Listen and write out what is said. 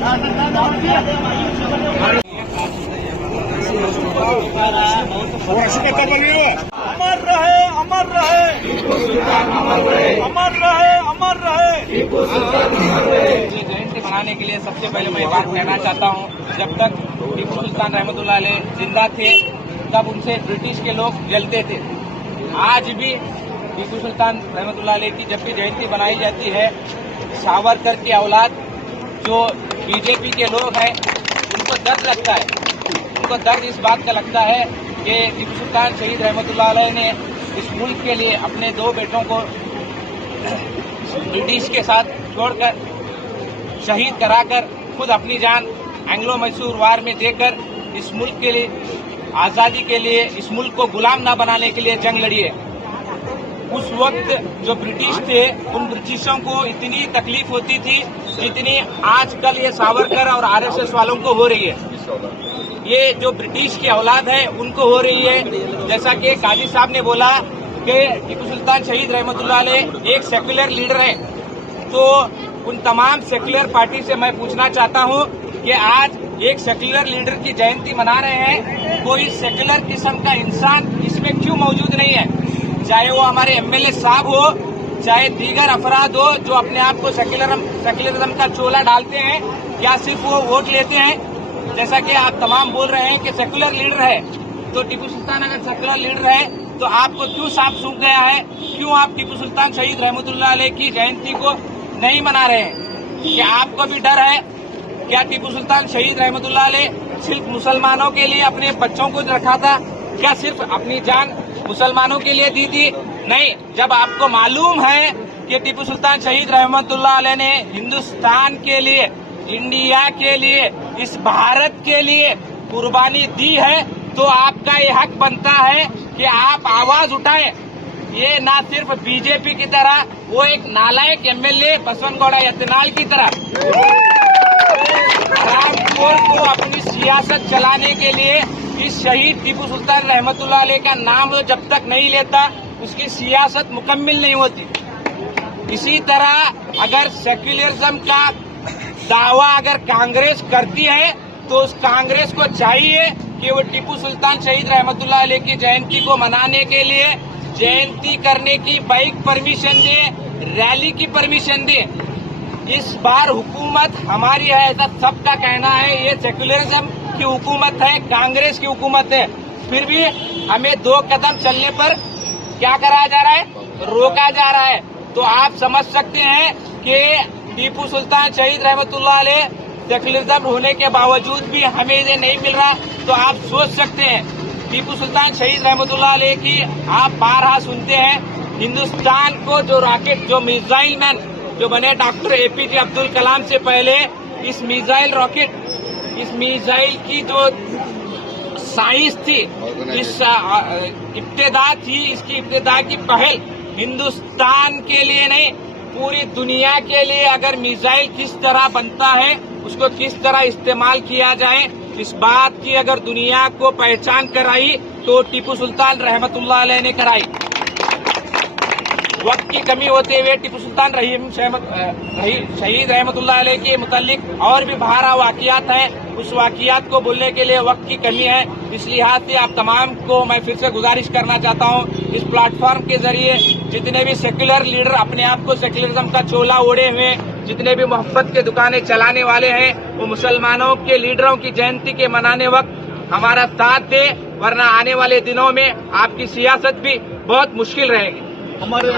अमर रहे, अमर रहे, अमर रहे, अमर रहे। जयंती मनाने के लिए सबसे पहले मैं बात कहना चाहता हूँ, जब तक टीपू सुल्तान रहमतुल्लाह अलैह जिंदा थे तब उनसे ब्रिटिश के लोग जलते थे। आज भी टीपू सुल्तान रहमतुल्लाह अलैह की जब भी जयंती बनाई जाती है, सावरकर की औलाद जो बीजेपी के लोग हैं उनको दर्द लगता है। उनको दर्द इस बात का लगता है कि टीपू सुल्तान शहीद रहमतुल्लाह अलैह ने इस मुल्क के लिए अपने 2 बेटों को ब्रिटिश के साथ छोड़कर शहीद कराकर खुद अपनी जान एंग्लो मैसूर वार में देकर इस मुल्क के लिए आजादी के लिए, इस मुल्क को गुलाम न बनाने के लिए जंग लड़ी है। उस वक्त जो ब्रिटिश थे उन ब्रिटिशों को इतनी तकलीफ होती थी जितनी आजकल ये सावरकर और आरएसएस वालों को हो रही है। ये जो ब्रिटिश की औलाद है उनको हो रही है। जैसा कि काजी साहब ने बोला कि टीपू सुल्तान शहीद रहमतुल्लाह अलैह एक सेक्युलर लीडर है, तो उन तमाम सेक्युलर पार्टी से मैं पूछना चाहता हूं कि आज एक सेक्युलर लीडर की जयंती मना रहे हैं, कोई सेक्युलर किस्म का इंसान इसमें क्यों मौजूद नहीं है? चाहे वो हमारे एमएलए साहब हो, चाहे दीगर अफराद हो जो अपने आप को सेक्युलरिज्म का चोला डालते हैं, या सिर्फ वो वोट लेते हैं। जैसा कि आप तमाम बोल रहे हैं कि सेक्युलर लीडर है, तो टीपू सुल्तान अगर सेक्युलर लीडर है तो आपको क्यों सांप सूख गया है? क्यों आप टीपू सुल्तान शहीद रहमतुल्लाह अलैह की जयंती को नहीं मना रहे हैं? क्या आपको भी डर है? क्या टीपू सुल्तान शहीद रहमतुल्लाह अलैह सिर्फ मुसलमानों के लिए अपने बच्चों को रखा था? क्या सिर्फ अपनी जान मुसलमानों के लिए दी थी? नहीं। जब आपको मालूम है कि टीपू सुल्तान शहीद रहमतुल्लाह अलैह ने हिंदुस्तान के लिए, इंडिया के लिए, इस भारत के लिए कुर्बानी दी है, तो आपका ये हक बनता है कि आप आवाज उठाएं। ये ना सिर्फ बीजेपी की तरह, वो एक नालायक एमएलए बसवनगौड़ा यत्नाल की तरह को अपनी सियासत चलाने के लिए इस शहीद टीपू सुल्तान रहमतुल्लाह अलैह का नाम जब तक नहीं लेता उसकी सियासत मुकम्मिल नहीं होती। इसी तरह अगर सेक्युलरिज्म का दावा अगर कांग्रेस करती है तो उस कांग्रेस को चाहिए कि वो टीपू सुल्तान शहीद रहमतुल्लाह अलैह की जयंती को मनाने के लिए जयंती करने की बाइक परमिशन दे, रैली की परमिशन दे। इस बार हुकूमत हमारी है, ऐसा सबका कहना है। ये सेक्युलरिज्म की हुकूमत है, कांग्रेस की हुकूमत है। फिर भी हमें 2 कदम चलने पर क्या कराया जा रहा है? रोका जा रहा है। तो आप समझ सकते हैं कि टीपू सुल्तान शहीद रहमतुल्लाह अलैह सेक्युलरिज्म होने के बावजूद भी हमें ये नहीं मिल रहा। तो आप सोच सकते हैं टीपू सुल्तान शहीद रहमतुल्लाह अलैह की आप बारहा सुनते हैं। हिंदुस्तान को जो रॉकेट, जो मिसाइल मैन जो बने डॉक्टर एपीजे अब्दुल कलाम से पहले, इस मिसाइल रॉकेट, इस मिसाइल की जो साइंस थी, इस इब्तिदा थी, इसकी इब्तिदा की पहल हिंदुस्तान के लिए नहीं पूरी दुनिया के लिए अगर मिसाइल किस तरह बनता है, उसको किस तरह इस्तेमाल किया जाए, इस बात की अगर दुनिया को पहचान कराई तो टीपू सुल्तान रहमतुल्लाह अलैह ने कराई। वक्त की कमी होते हुए टीपू सुल्तान शहीद रहमतुल्लाह अलैह के मुतालिक और भी बारहा वाक़ियात हैं। उस वाक़ियात को बोलने के लिए वक्त की कमी है। इस लिहाज से आप तमाम को मैं फिर से गुजारिश करना चाहता हूं, इस प्लेटफॉर्म के जरिए जितने भी सेक्युलर लीडर अपने आप को सेक्युलरिज्म का चोला ओढ़े हुए, जितने भी मोहब्बत के दुकानें चलाने वाले हैं, वो मुसलमानों के लीडरों की जयंती के मनाने वक्त हमारा साथ दे, वरना आने वाले दिनों में आपकी सियासत भी बहुत मुश्किल रहेगी। हमारे